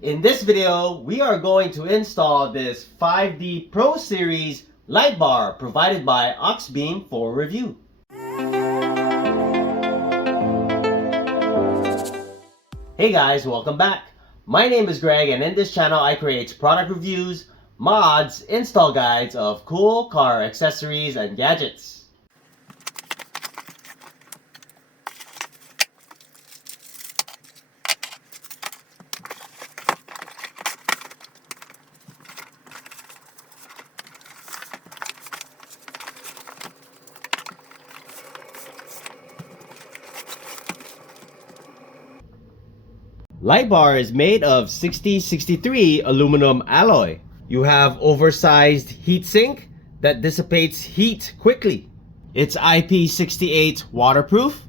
In this video, we are going to install this 5D Pro Series light bar provided by Auxbeam for review. Hey guys, welcome back. My name is Greg, and in this channel I create product reviews, mods, install guides of cool car accessories and gadgets. Light bar is made of 6063 aluminum alloy. You have oversized heatsink that dissipates heat quickly. It's IP68 waterproof,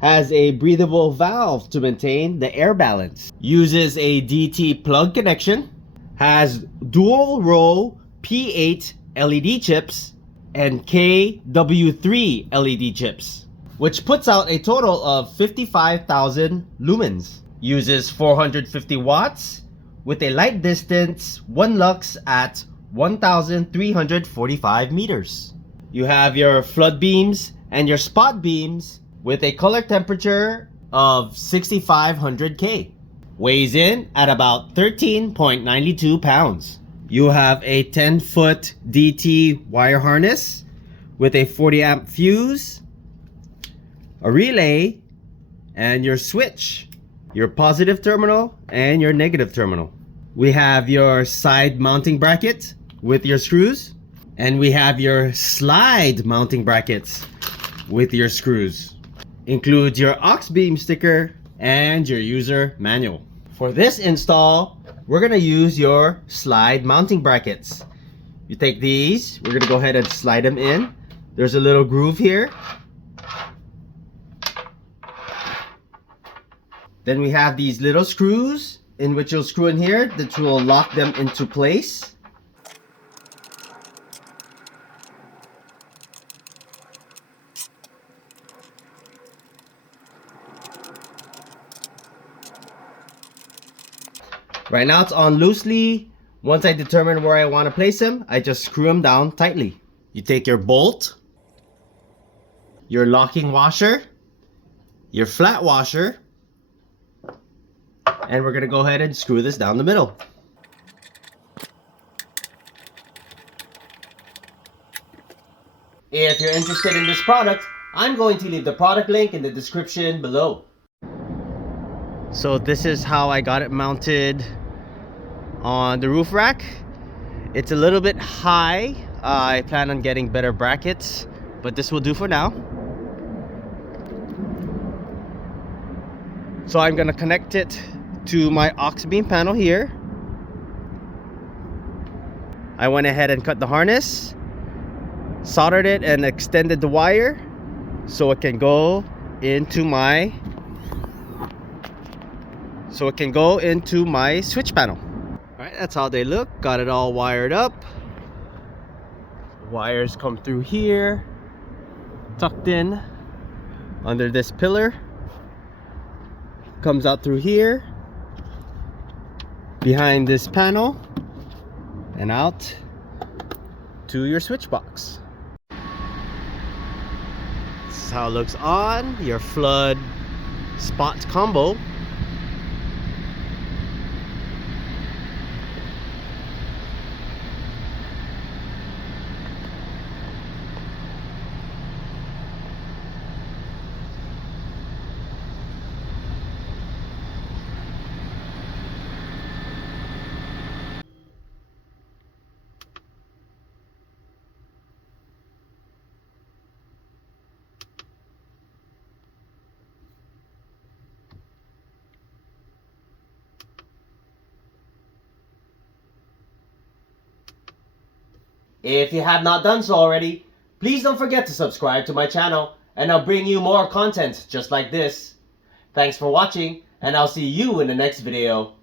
has a breathable valve to maintain the air balance, uses a DT plug connection, has dual row P8 LED chips and KW3 LED chips, which puts out a total of 55,000 lumens. Uses 450 watts with a light distance 1 lux at 1,345 meters. You have your flood beams and your spot beams with a color temperature of 6,500 K. Weighs in at about 13.92 pounds. You have a 10-foot DT wire harness with a 40 amp fuse, a relay, and your switch. Your positive terminal and your negative terminal. We have your side mounting bracket with your screws, and we have your slide mounting brackets with your screws. Includes your Auxbeam sticker and your user manual. For this install, we're gonna use your slide mounting brackets. You take these, we're gonna go ahead and slide them in. There's a little groove here. Then we have these little screws in which you'll screw in here that will lock them into place. Right now it's on loosely. Once I determine where I want to place them, I just screw them down tightly. You take your bolt, your locking washer, your flat washer, and we're gonna go ahead and screw this down the middle. If you're interested in this product, I'm going to leave the product link in the description below. So this is how I got it mounted on the roof rack. It's a little bit high. I plan on getting better brackets, but this will do for now. So I'm gonna connect it to my Auxbeam panel here. I went ahead and cut the harness, soldered it, and extended the wire so it can go into my switch panel. Alright, that's how they look. Got it all wired up. Wires come through here, tucked in under this pillar, comes out through here, behind this panel, and out to your switch box. This is how it looks on your flood spot combo. If you have not done so already, please don't forget to subscribe to my channel, and I'll bring you more content just like this. Thanks for watching, and I'll see you in the next video.